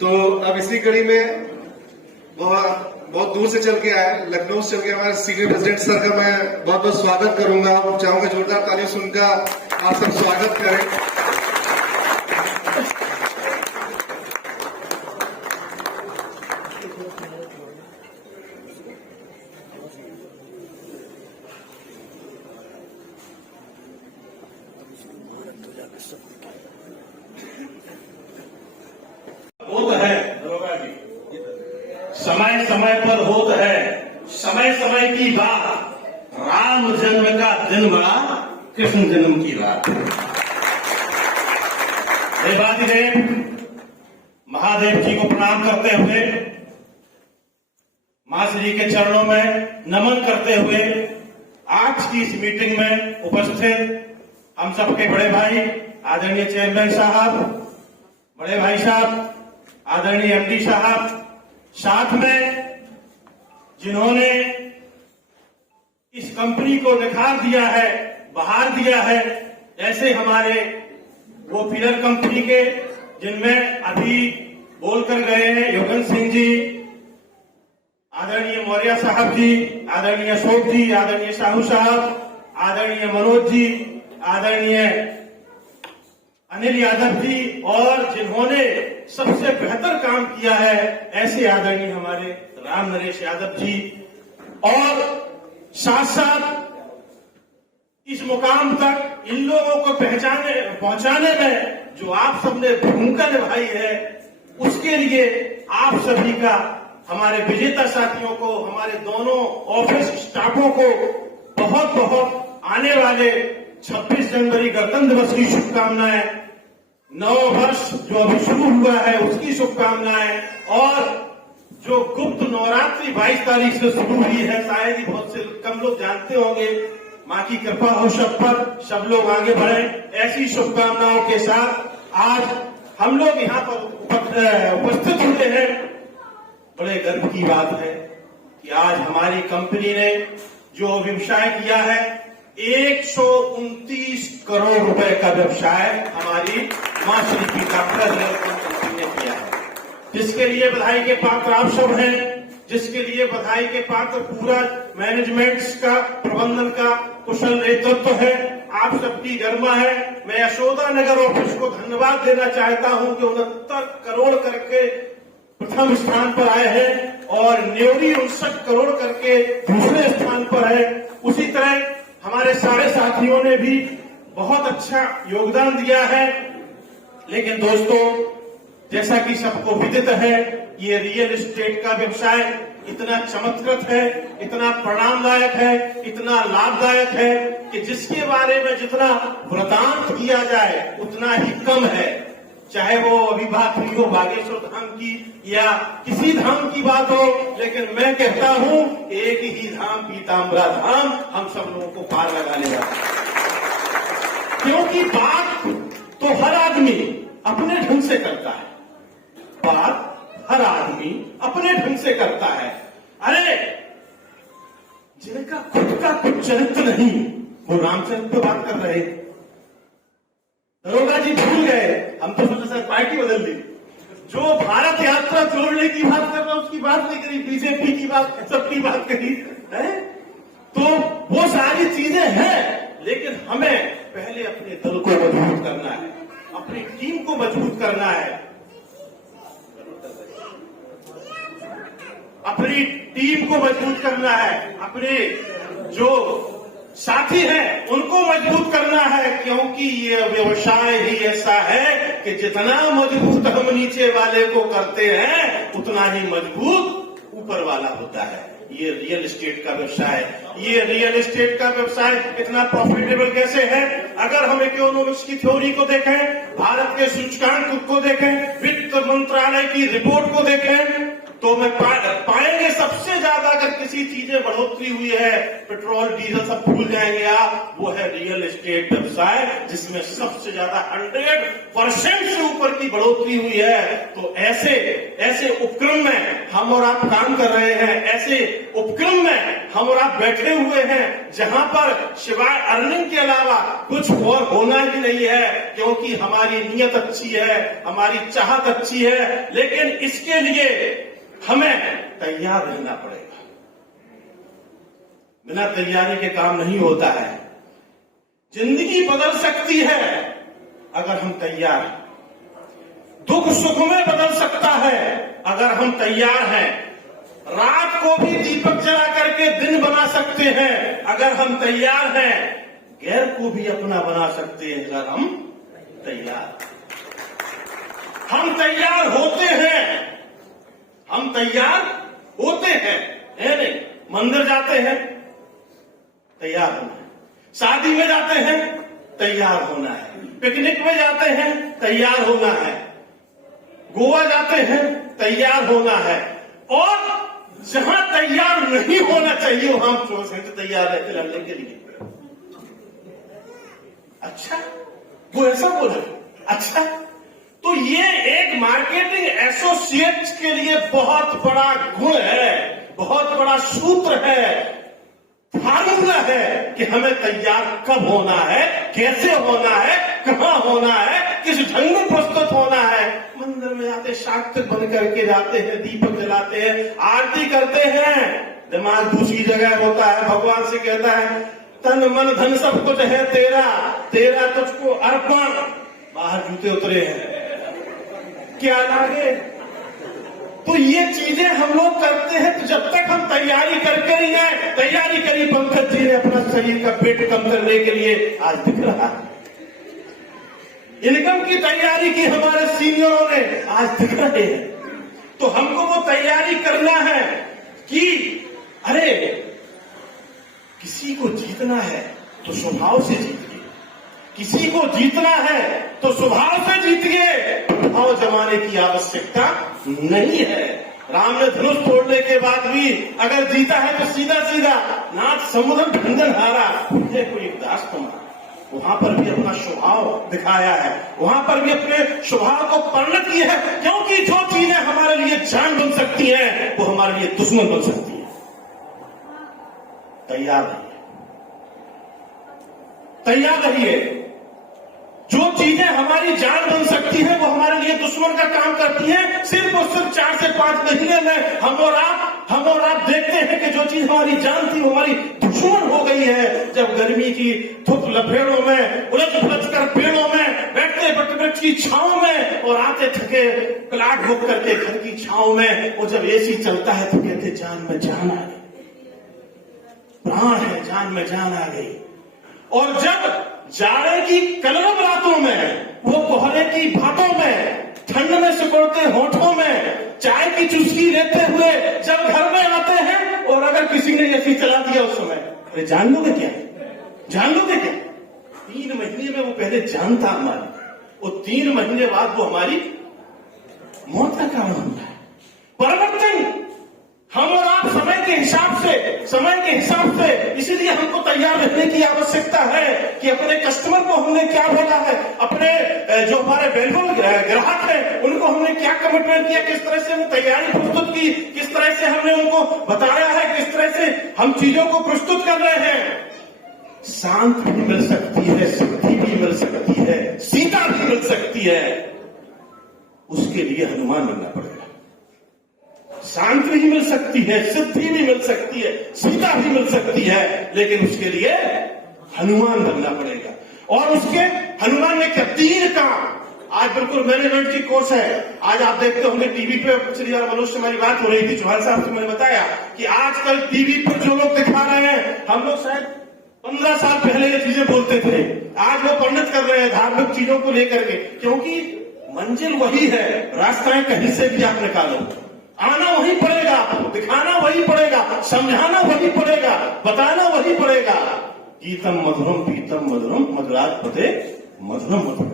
तो अब इसी कड़ी में बहुत दूर से चल के आए, लखनऊ से चल के हमारे सीनियर प्रेसिडेंट सर का मैं बहुत बहुत स्वागत करूंगा। चाहूंगा जोरदार ताली सुनकर आप सब स्वागत करें। होत है दरोगा जी, समय समय पर होत है, समय समय की बात। राम जन्म का दिन बड़ा, कृष्ण जन्म की रात। देवाधिदेव महादेव जी को प्रणाम करते हुए, मां श्री के चरणों में नमन करते हुए आज की इस मीटिंग में उपस्थित हम सबके बड़े भाई आदरणीय चेयरमैन साहब, बड़े भाई साहब आदरणीय एमडी साहब, साथ में जिन्होंने इस कंपनी को निखार दिया है, बहार दिया है, ऐसे हमारे वो पिलर कंपनी के जिनमें अभी बोलकर गए हैं योगेंद्र सिंह जी, आदरणीय मौर्य साहब जी, आदरणीय अशोक जी, आदरणीय साहू साहब, आदरणीय मनोज जी, आदरणीय अनिल यादव जी, और जिन्होंने सबसे बेहतर काम किया है ऐसे आदरणीय हमारे राम नरेश यादव जी, और साथ साथ इस मुकाम तक इन लोगों को पहुंचाने में जो आप सबने भूमिका निभाई है, उसके लिए आप सभी का, हमारे विजेता साथियों को, हमारे दोनों ऑफिस स्टाफों को बहुत बहुत आने वाले 26 जनवरी गणतंत्र दिवस की शुभकामनाएं, नव वर्ष जो अभी शुरू हुआ है उसकी शुभकामनाएं, और जो गुप्त नवरात्रि 22 तारीख से शुरू हुई है, शायद ही बहुत से कम लोग जानते होंगे। मां की कृपा हो सब पर, सब लोग आगे बढ़े, ऐसी शुभकामनाओं के साथ आज हम लोग यहाँ पर उपस्थित हुए हैं। बड़े गर्व की बात है कि आज हमारी कंपनी ने जो व्यवसाय किया है, 129 करोड़ रुपए का व्यवसाय हमारी मां श्री पीता कंपनी ने किया है, जिसके लिए बधाई के पात्र आप सब हैं, जिसके लिए बधाई के पात्र पूरा मैनेजमेंट का, प्रबंधन का कुशल नेतृत्व है, आप सबकी गरिमा है। मैं यशोदा नगर ऑफिस को धन्यवाद देना चाहता हूं कि 69 करोड़ करके प्रथम स्थान पर आए हैं और न्योरी 59 करोड़ करके दूसरे स्थान पर है। उसी तरह हमारे सारे साथियों ने भी बहुत अच्छा योगदान दिया है। लेकिन दोस्तों, जैसा कि सबको विदित है, ये रियल एस्टेट का व्यवसाय इतना चमत्कृत है, इतना परिणामदायक है, इतना लाभदायक है कि जिसके बारे में जितना वृतांत किया जाए उतना ही कम है। चाहे वो अभी बात हुई हो बागेश्वर धाम की या किसी धाम की बात हो, लेकिन मैं कहता हूं एक ही धाम पीताम्बरा धाम हम सब लोगों को पार लगा लेगा। क्योंकि बात तो हर आदमी अपने ढंग से करता है, बात हर आदमी अपने ढंग से करता है। अरे जिनका खुद का कुछ चरित्र नहीं, वो रामचंद्र पे बात कर रहे, दरोगा जी भूल गए, हम तो सोचे सर पार्टी बदल दी। जो भारत यात्रा जोड़ने की बात कर रहा उसकी बात नहीं करी, बीजेपी की बात, सबकी बात करी है। तो वो सारी चीजें हैं, लेकिन हमें पहले अपने दल को मजबूत करना है, अपनी टीम को मजबूत करना है, अपनी टीम को मजबूत करना है, अपने जो साथी हैं उनको मजबूत करना है। क्योंकि ये व्यवसाय ही ऐसा है कि जितना मजबूत हम नीचे वाले को करते हैं उतना ही मजबूत ऊपर वाला होता है। ये रियल एस्टेट का व्यवसाय, ये रियल एस्टेट का व्यवसाय इतना प्रॉफिटेबल कैसे है? अगर हम इकोनॉमिक्स की थ्योरी को देखें, भारत के सूचकांक को देखें, वित्त मंत्रालय की रिपोर्ट को देखें, तो मैं पाएंगे सबसे ज्यादा अगर किसी चीजें बढ़ोतरी हुई है, पेट्रोल डीजल सब भूल जाएंगे आप, वो है रियल एस्टेट व्यवसाय, जिसमें सबसे ज्यादा 100% से ऊपर की बढ़ोतरी हुई है। तो ऐसे उपक्रम में हम और आप काम कर रहे हैं, ऐसे उपक्रम में हम और आप बैठे हुए हैं जहां पर सिवाय अर्निंग के अलावा कुछ और होना ही नहीं है, क्योंकि हमारी नीयत अच्छी है, हमारी चाहत अच्छी है, लेकिन इसके लिए हमें तैयार रहना पड़ेगा। बिना तैयारी के काम नहीं होता है। जिंदगी बदल सकती है अगर हम तैयार हैं। दुख सुख में बदल सकता है अगर हम तैयार हैं। रात को भी दीपक जला करके दिन बना सकते हैं अगर हम तैयार हैं। गैर को भी अपना बना सकते हैं अगर हम तैयार। हम तैयार होते हैं, हम तैयार होते हैं, है नहीं? मंदिर जाते हैं, तैयार होना है। शादी में जाते हैं, तैयार होना है। पिकनिक में जाते हैं, तैयार होना है। गोवा जाते हैं, तैयार होना है। और जहां तैयार नहीं होना चाहिए वहां हम 24 घंटे तैयार रहते लड़ने के लिए। अच्छा, वो ऐसा बोला? अच्छा, तो ये एक मार्केटिंग एसोसिएट के लिए बहुत बड़ा गुण है, बहुत बड़ा सूत्र है, फार्मूला है कि हमें तैयार कब होना है, कैसे होना है, कहां होना है, किस ढंग में प्रस्तुत होना है। मंदिर में जाते शाक्त बन करके जाते हैं, दीपक जलाते हैं, आरती करते हैं, दिमाग दूसरी जगह होता है। भगवान से कहता है तन मन धन सब कुछ है तेरा, तेरा तुझको अर्पण। बाहर जूते उतरे हैं, क्या लागे? तो ये चीजें हम लोग करते हैं। तो जब तक हम तैयारी करके नहीं आए, तैयारी करी पंकज जी ने अपना शरीर का पेट कम करने के लिए, आज दिख रहा है। इनकम की तैयारी की हमारे सीनियरों ने, आज दिख रहे हैं। तो हमको वो तैयारी करना है कि अरे किसी को जीतना है तो स्वभाव से जीतिए, किसी को जीतना है तो स्वभाव से जीतिए। भाव जमाने की आवश्यकता नहीं है। राम ने धनुष तोड़ने के बाद भी अगर जीता है तो सीधा सीधा नाथ समुद्र भंजन हारा, मुझे कोई दास तुम्हारा। वहां पर भी अपना स्वभाव दिखाया है, वहां पर भी अपने स्वभाव को परिणत किया है। क्योंकि जो चीजें हमारे लिए जान बन सकती हैं वो हमारे लिए दुश्मन बन सकती है। तैयार रहिए, तैयार रहिए। जो चीजें हमारी जान बन सकती हैं वो हमारे लिए दुश्मन का काम करती हैं। सिर्फ और सिर्फ 4 से 5 महीने में हम और आप देखते हैं कि जो चीज हमारी जान थी वो हमारी दुश्मन हो गई है। जब गर्मी की धूप लपेड़ों में उलझ उलझ कर पेड़ों में बैठते वृक्ष की छांव में और आते थके प्लाट बुक करके घर की छांव में, और जब एसी चलता है तो कहते जान में जान आ गई, प्राण है, जान में जान आ गई। और जब जाड़े की कलरव रातों में, वो कोहरे की भाटों में, ठंड में सिकुड़ते होठों में चाय की चुस्की लेते हुए जब घर में आते हैं, और अगर किसी ने ऐसी चला दिया उस समय, अरे जान लोगे क्या, जान लोगे क्या? 3 महीने में वो पहले जानता हमारी, वो 3 महीने बाद वो हमारी मौत का कारण होता है। परिवर्तन हम और आप समय के हिसाब से, इसीलिए हमको तैयार रहने की आवश्यकता है कि अपने कस्टमर को हमने क्या बोला है, अपने जो हमारे वैल्यूएबल ग्राहक हैं उनको हमने क्या कमिटमेंट किया, किस तरह से हमने तैयारी प्रस्तुत की, किस तरह से हमने उनको बताया है, किस तरह से हम चीजों को प्रस्तुत कर रहे हैं। शांत भी मिल सकती है, सिद्धि भी मिल सकती है, सीता भी मिल सकती है। उसके लिए हनुमान बनना पड़ेगा। शांति भी मिल सकती है, सिद्धि भी मिल सकती है, सीता भी मिल सकती है, लेकिन उसके लिए हनुमान बनना पड़ेगा। और उसके हनुमान ने क्या 3 काम। आज बिल्कुल मैनेजमेंट की कोर्स है। आज आप देखते होंगे टीवी पे, पिछली बार मनोज से हमारी बात हो रही थी, चौहान साहब से मैंने बताया कि आजकल टीवी पर जो लोग दिखा रहे हैं, हम लोग शायद 15 साल पहले ये चीजें बोलते थे, आज वो परिणत कर रहे हैं धार्मिक चीजों को लेकर के। क्योंकि मंजिल वही है, रास्ताएं कहीं से भी आप निकालो, आना वही पड़ेगा, दिखाना वही पड़ेगा, समझाना वही पड़ेगा, बताना वही पड़ेगा। गीतम मधुरम पीतम मधुरम मधुरात पते मधुरम मधुरम।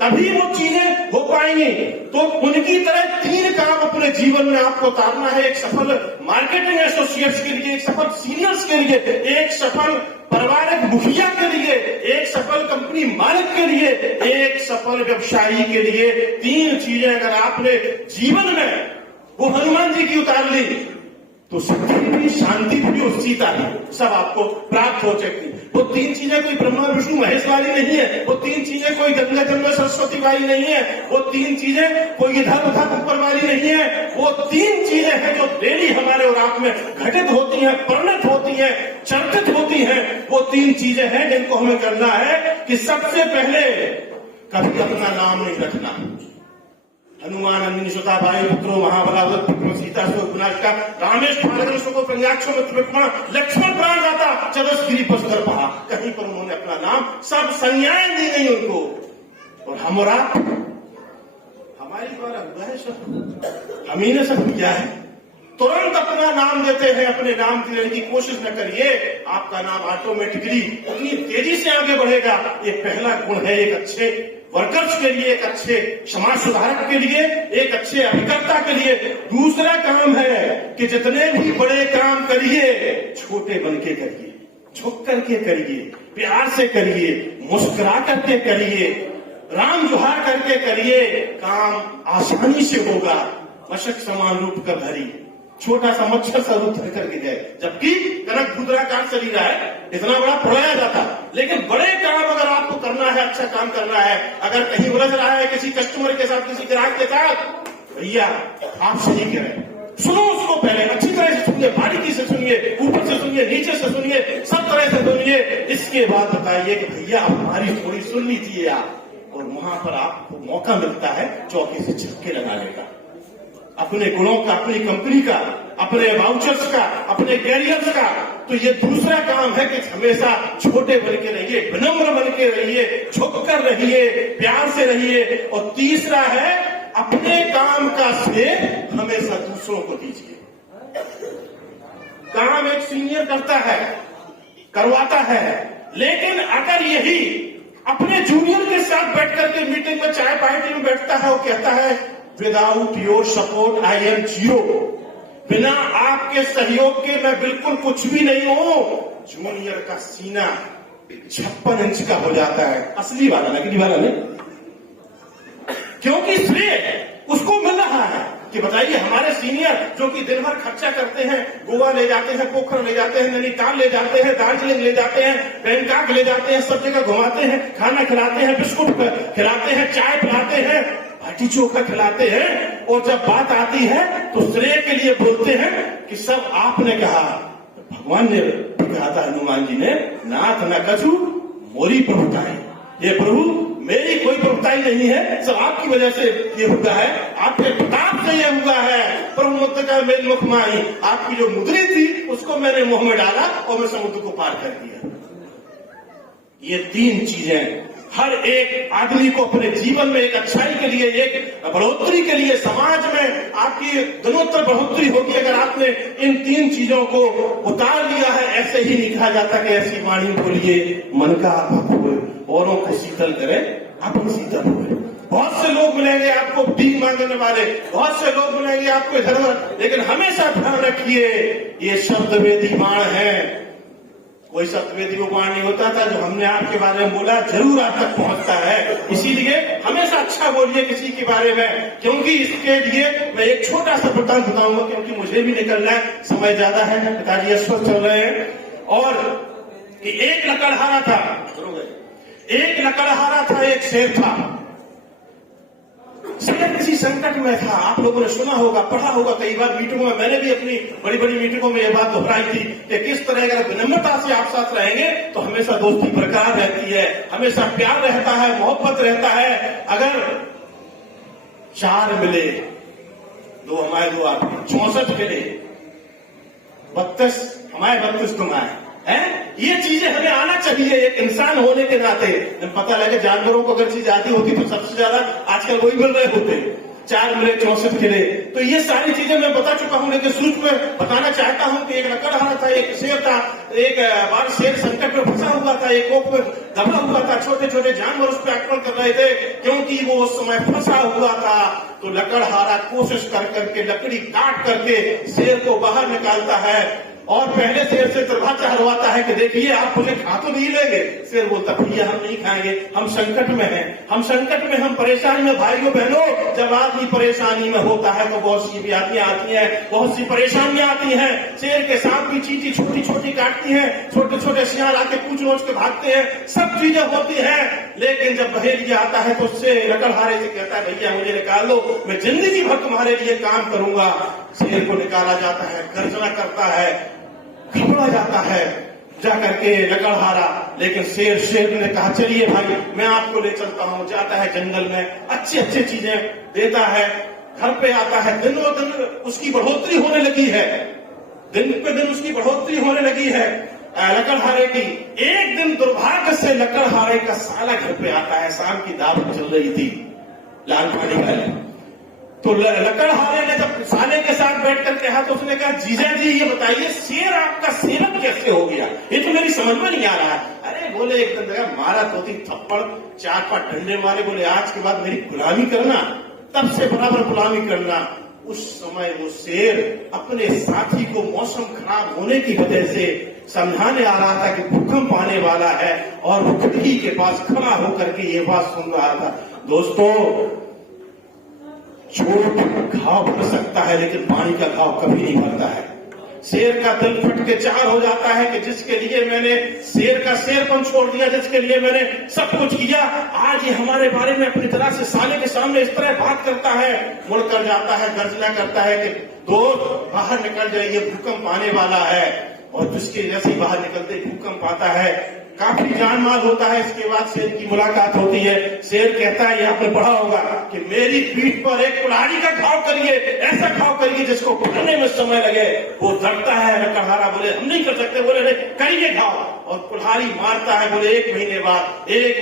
तभी वो चीजें हो पाएंगी। तो उनकी तरह 3 काम अपने जीवन में आपको उतारना है। एक सफल मार्केटिंग एसोसिएट्स के लिए, एक सफल सीनियर्स के लिए, एक सफल पारिवारिक मुखिया के लिए, एक सफल कंपनी मालिक के लिए, एक सफल व्यवसायी के लिए। 3 चीजें अगर आपने जीवन में वो हनुमान जी की उतार ली तो सुखी भी, शांति भी और सीता भी सब आपको प्राप्त हो सकती। वो 3 चीजें कोई ब्रह्मा विष्णु महेश वाली नहीं है। वो 3 चीजें कोई गंगा जमुना सरस्वती वाली नहीं है। वो 3 चीजें कोई इधर उधर ऊपर वाली नहीं है। वो 3 चीजें हैं जो डेली हमारे और आप में घटित होती हैं, परिणत होती हैं, चर्चित होती हैं। वो 3 चीजें हैं जिनको हमें करना है कि सबसे पहले कभी अपना नाम नहीं रखना। हनुमान अन्य सुता भाई पुत्रो महाबलावत पुत्र सीता से उपनाश का रामेश फालगन सुको पंजाक्षो मित्र लक्ष्मण प्राण जाता चरस्गिरी पस्तर पहा। कहीं पर उन्होंने अपना नाम, सब संज्ञाएं दी गई उनको। और हम और आप, हमारी द्वारा हुआ है सब, हम ही ने सब किया है। तुरंत अपना नाम देते हैं, अपने नाम देने की कोशिश न करिए, आपका नाम ऑटोमेटिकली उतनी तेजी से आगे बढ़ेगा। ये पहला गुण है एक अच्छे वर्कर्स के लिए, एक अच्छे समाज सुधारक के लिए, एक अच्छे अभिकर्ता के लिए। दूसरा काम है कि जितने भी बड़े काम करिए छोटे बन के करिए, झुक करके करिए, प्यार से करिए, मुस्कुरा करके करिए, राम जुहार करके करिए। काम आसानी से होगा। मशक समान रूप कर धरी, छोटा सा मच्छर सा रूप धर करके जाए। जबकि कनक भूद्राकार शरीर है, इतना बड़ा प्रलय जाता। लेकिन बड़े काम अगर आपको करना है, अच्छा काम करना है, अगर कहीं उलझ रहा है किसी कस्टमर के साथ, किसी ग्राहक के साथ, भैया आप सही करें, सुनो उसको पहले अच्छी तरह से सुनिए, बारीकी से सुनिए, ऊपर से सुनिए, नीचे से सुनिए, सब तरह से सुनिए। इसके बाद बताइए कि भैया हमारी थोड़ी सुन लीजिए आप। और वहां पर आपको मौका मिलता है चौकी से छक्के लगाने का, अपने गुणों का, अपनी कंपनी का, अपने वाउचर्स का, अपने कैरियर्स का। तो ये दूसरा काम है कि हमेशा छोटे बन के रहिए, विनम्र बन के रहिए, झुक कर रहिए, प्यार से रहिए। और तीसरा है अपने काम का श्रेय हमेशा दूसरों को दीजिए। काम एक सीनियर करता है, करवाता है, लेकिन अगर यही अपने जूनियर के साथ बैठ करके मीटिंग में, चाय पार्टी में बैठता है और कहता है without your support I am zero, बिना आपके सहयोग के मैं बिल्कुल कुछ भी नहीं हूं, जूनियर का सीना 56 इंच का हो जाता है। असली वाला, नकली वाला नहीं। क्योंकि श्रेय उसको मिल रहा है कि बताइए हमारे सीनियर जो कि दिन भर खर्चा करते हैं, गोवा ले जाते हैं, पोखर ले जाते हैं, नैनीताल ले जाते हैं, दार्जिलिंग ले जाते हैं, बैंकॉक ले जाते हैं, सब जगह घुमाते हैं, खाना खिलाते हैं, बिस्कुट खिलाते हैं, चाय पिलाते हैं, बाटी चोखा खिलाते हैं। और जब बात आती है तो श्रेय के लिए बोलते हैं कि सब आपने कहा। भगवान ने कहा था, हनुमान जी ने, नाथ न कछु मोरी प्रभुताई, ये प्रभु मेरी कोई प्रभुताई नहीं है, सब आपकी वजह से ये हुआ है, आपके प्रताप से ये हुआ है। प्रभु मुक्त का मेल मुख माही, आपकी जो मुद्री थी उसको मैंने मुंह में डाला और मैं समुद्र को पार कर दिया। ये 3 चीजें हर एक आदमी को अपने जीवन में एक अच्छाई के लिए, एक बढ़ोतरी के लिए, समाज में आपकी गुणोत्तर बढ़ोतरी होगी अगर आपने इन 3 चीजों को उतार लिया है। ऐसे ही नहीं कहा जाता कि ऐसी वाणी बोलिए मन का आप हुए, औरों को शीतल करें, आप शीतल हुए। बहुत से लोग मिलेंगे आपको भीख मांगने वाले, बहुत से लोग मिलेंगे आपको इधर, लेकिन हमेशा ध्यान रखिए ये शब्द वेदी बाण है। कोई सत्यवेदी वो बाण नहीं होता था, जो हमने आपके बारे में बोला जरूर आप तक पहुंचता है। इसीलिए हमेशा अच्छा बोलिए किसी के बारे में, क्योंकि इसके लिए मैं एक छोटा सा वृत्तांत बताऊंगा, क्योंकि मुझे भी निकलना है, समय ज्यादा है, पिताजी अस्वस्थ चल रहे हैं। और कि एक लकड़हारा था, एक शेर था। शेर किसी संकट में था। आप लोगों ने सुना होगा, पढ़ा होगा कई बार मीटिंगों में, मैंने भी अपनी बड़ी बड़ी मीटिंगों में यह बात दोहराई थी कि किस तरह अगर विनम्रता से आप साथ रहेंगे तो हमेशा दोस्ती बरकरार रहती है, हमेशा प्यार रहता है, मोहब्बत रहता है। अगर 4 मिले, 2 हमारे 2 आप 64 मिले, 32 हमारे 32 तुम्हारे हैं। ये चीजें हमें आना चाहिए एक इंसान होने के नाते। जब पता लगे जानवरों को अगर चीज आती होती तो सबसे ज्यादा आजकल वही मिल रहे होते, 4 मिले 64 किले। तो ये सारी चीजें मैं बता चुका हूं, लेकिन सूच में बताना चाहता हूं कि एक लकड़हारा था, एक शेर था। एक बार शेर संकट में फंसा हुआ था, एक कोप में दबा हुआ था, छोटे छोटे जानवर उस पर आक्रमण कर रहे थे, क्योंकि वो उस समय फंसा हुआ था। तो लकड़हारा कोशिश कर करके लकड़ी काट करके शेर को बाहर निकालता है और पहले शेर से दरवाजा हरवाता है कि देखिए आप मुझे खा तो नहीं लेंगे। शेर बोलता भैया हम नहीं खाएंगे, हम संकट में हैं, हम संकट में, हम परेशानी में। भाइयों बहनों, जब आदमी परेशानी में होता है तो बहुत सी बीमारियां आती हैं, बहुत सी परेशानियां आती हैं। शेर के साथ भी चींटी छोटी छोटी काटती हैं, छोटे छोटे सियार आके पूछ नोच के भागते हैं, सब चीजें होती हैं। लेकिन जब बहेलिया आता है तो उससे लकड़हारे से कहता है भैया मुझे निकाल लो, मैं जिंदगी भर तुम्हारे लिए काम करूंगा। शेर को निकाला जाता है, गर्जना करता है, घबरा जाता है जाकर के लकड़हारा। लेकिन शेर ने कहा चलिए भाई मैं आपको ले चलता हूं। जाता है जंगल में, अच्छी अच्छी चीजें देता है, घर पे आता है। दिनों दिन उसकी बढ़ोतरी होने लगी है, दिन पे दिन उसकी बढ़ोतरी होने लगी है लकड़हारे की। एक दिन दुर्भाग्य से लकड़हारे का साला घर पे आता है, शाम की दावत चल रही थी लाल पानी वाली। तो लकड़हारे ने जब साले के साथ बैठकर कहा तो उसने कहा जीजा जी ये बताइए शेर आपका सेवक कैसे हो गया, ये तो मेरी समझ में नहीं आ रहा है। अरे बोले एक दिन मारा 2-3 थप्पड़, 4-5 डंडे मारे, बोले आज के बाद मेरी गुलामी करना, तब से बराबर गुलामी करना। उस समय वो शेर अपने साथी को मौसम खराब होने की वजह से समझाने आ रहा था कि भूकंप आने वाला है, और वो खिड़की के पास खड़ा होकर के ये बात सुन रहा था। दोस्तों, चोट घाव भर सकता है लेकिन पानी का घाव कभी नहीं भरता है। शेर का दिल फट के चार हो जाता है कि जिसके लिए मैंने शेर का शेरपन छोड़ दिया, जिसके लिए मैंने सब कुछ किया, आज ये हमारे बारे में अपनी तरह से साले के सामने इस तरह बात करता है। मुड़कर जाता है, गर्जना करता है कि दोस्त बाहर निकल जाइए, भूकंप आने वाला है। और जिसके जैसे ही बाहर निकलते भूकंप आता है, काफी जान माल होता है। इसके बाद शेर की मुलाकात होती है। शेर कहता है, ये आपने पढ़ा होगा कि मेरी पीठ पर एक कुल्हाड़ी का घाव करिए, ऐसा घाव करिए जिसको भरने में समय लगे। वो डरता है। लकड़हारा बोले हम नहीं कर सकते, बोले नहीं करिए घाव, और कुल्हाड़ी मारता है। बोले 1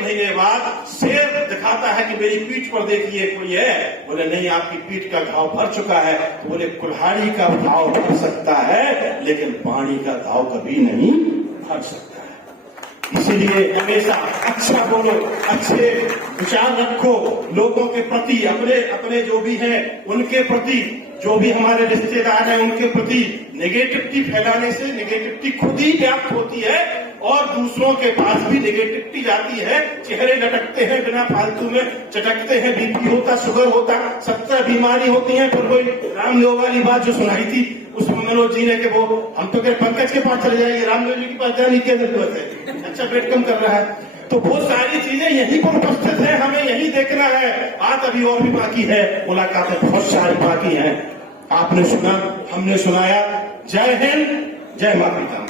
महीने बाद शेर दिखाता है कि मेरी पीठ पर देखिए कोई है। बोले नहीं आपकी पीठ का घाव भर चुका है। तो बोले कुल्हाड़ी का घाव भर सकता है लेकिन पानी का घाव कभी नहीं भर सकता। इसीलिए हमेशा अच्छा बोलो, अच्छे विचार रखो लोगों के प्रति, अपने जो भी हैं उनके प्रति, जो भी हमारे रिश्तेदार हैं उनके प्रति। नेगेटिविटी फैलाने से नेगेटिविटी खुद ही व्याप्त होती है और दूसरों के पास भी नेगेटिविटी जाती है। चेहरे लटकते हैं, बिना फालतू में चटकते हैं, बीपी होता, शुगर होता, 70 बीमारी होती हैं। फिर वही रामदेव वाली बात जो सुनाई थी उस मनोज जी ने कि वो हम तो पंकज के पास चले जाएंगे, रामदेव जी के पास जाने की जरूरत है, अच्छा पेट कम कर रहा है। तो वो सारी चीजें यहीं पर उपस्थित है, हमें यही देखना है। बात अभी और भी बाकी है, मुलाकातें बहुत सारी बाकी हैं। आपने सुना, हमने सुनाया। जय हिंद, जय माता पिता।